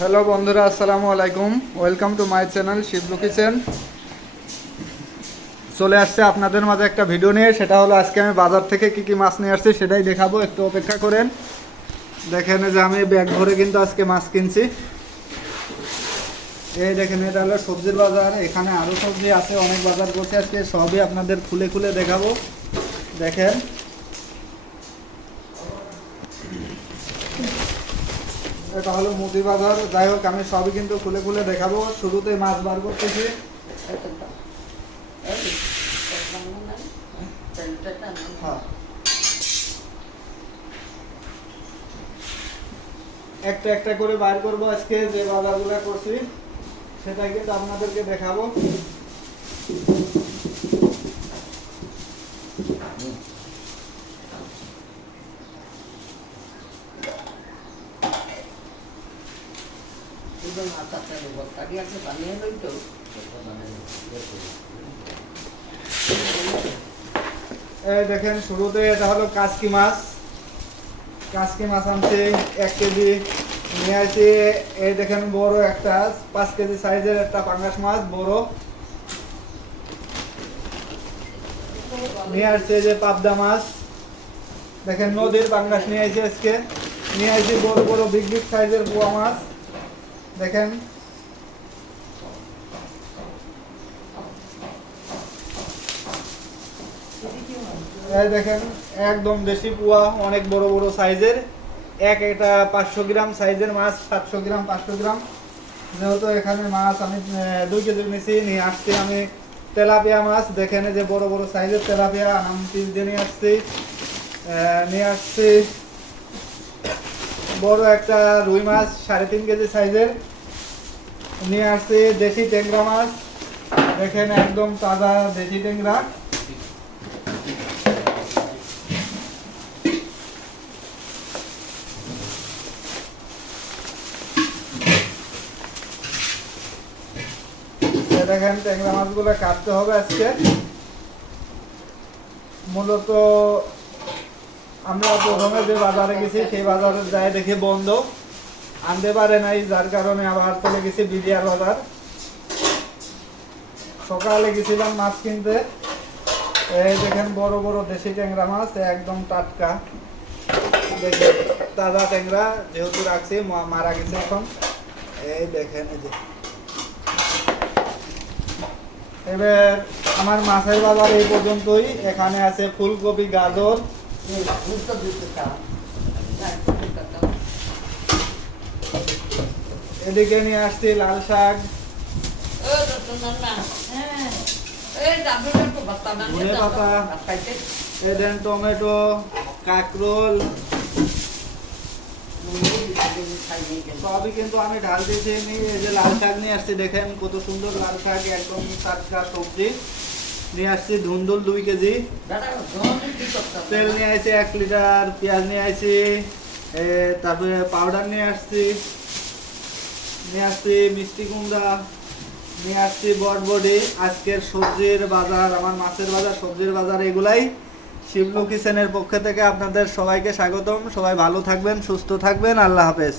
Hello বন্ধুরা, আসসালামু আলাইকুম। Welcome to my channel Shiblu kitchen. চলে আসছে আপনাদের মাঝে একটা ভিডিও নিয়ে। সেটা হলো আজকে আমি বাজার থেকে কি কি মাছ নিয়ে আসছি সেটাই দেখাবো। একটু অপেক্ষা করেন। দেখেন যে আমি ব্যাগ ভরে কিন্তু আজকে মাছ কিনছি। এই দেখেন, এটা হলো সবজির বাজার। এখানে আরও সবজি আছে, অনেক বাজার করছে আজকে, সবই আপনাদের খুলে খুলে দেখাবো। দেখেন, এটা হলো মুদি বাজার। যাই হোক, আমি সবই কিন্তু খুলে খুলে দেখাবো। শুরুতে মাছ বার করতেছি। হ্যাঁ, একটা একটা করে বার করবো। আজকে যে বাজারগুলো করছি সেটা কিন্তু আপনাদেরকে দেখাবো। এই দেখেন, শুরুতে এটা হলো কাচকি মাছ। কাচকি মাছ আনছি 1 কেজি নিয়ে আসি। এই দেখেন, বড় একটা 5 কেজি সাইজের একটা পাঙ্গাস মাছ বড় নিয়ে আসছে। যে পাবদা মাছ, দেখেন নদীর পাঙ্গাস নিয়ে আসি আজকে। নিয়ে আসি বড় বড় বিগ বিগ সাইজের পোয়া মাছ। দেখেন, এই দেখেন একদম দেশি পোয়া, অনেক বড় বড় সাইজের। এটা 500 গ্রাম সাইজের মাছ, 700 গ্রাম 500 গ্রাম। যেহেতু এখানে মাছ আমি 2 কেজি নিয়েছি, নিয়ে আসছি আমি তেলাপিয়া মাছ। দেখেন এই যে বড় বড় সাইজের তেলাপিয়া আমি পিস দিয়ে নিয়ে আসছি। নিয়ে আসছি বড় একটা রুই মাছ 3.5 কেজি সাইজের। নিয়ে আসছি দেশি ট্যাংরা মাছ। দেখেন একদম তাজা দেশি ট্যাংরা। দেখেন ট্যাংরা মাছগুলো কাটতে হবে আজকে। মূলত আমরা প্রথমে যে বাজারে গেছি সেই বাজারে যাই দেখি বন্ধ, আনতে পারে নাই, যার কারণে আবার চলে গেছি বিডিআর বাজার। সকালে গেছিলাম মাছ কিনতে। এই দেখেন বড় বড় দেশি ট্যাংরা মাছ, একদম টাটকা। দেখেন তাজা ট্যাংরা, যেহেতু রাখছি মারা গেছে এখন। এই দেখেন, এই যে এবার আমার মাছের বাজার এই পর্যন্তই। এখানে আছে ফুলকপি, গাজর। এদিকে নিয়ে আসছি লাল শাক, ধনে পাতা, এদেন টমেটো, কাঁকরোল। সবই কিন্তু আমি ঢাল দিয়েছি। এই যে লাল শাক নিয়ে আসছি, দেখেন কত সুন্দর লাল শাক, একদম টাটকা সবজি। নিয়ে আসছি ধুন্দুল 2 কেজি। তেল নিয়ে আসছি 1 লিটার। পেঁয়াজ নিয়ে আসছি, তারপরে পাউডার নিয়ে আসছি। নিয়ে আসছি মিষ্টি কুমড়া, নিয়ে আসছি বটবডি। আজকের সবজির বাজার, আমার মাছের বাজার, সবজির বাজার এগুলাই। শিবলু কিচেনের পক্ষ থেকে আপনাদের সবাইকে স্বাগতম। সবাই ভালো থাকবেন, সুস্থ থাকবেন। আল্লাহ হাফেজ।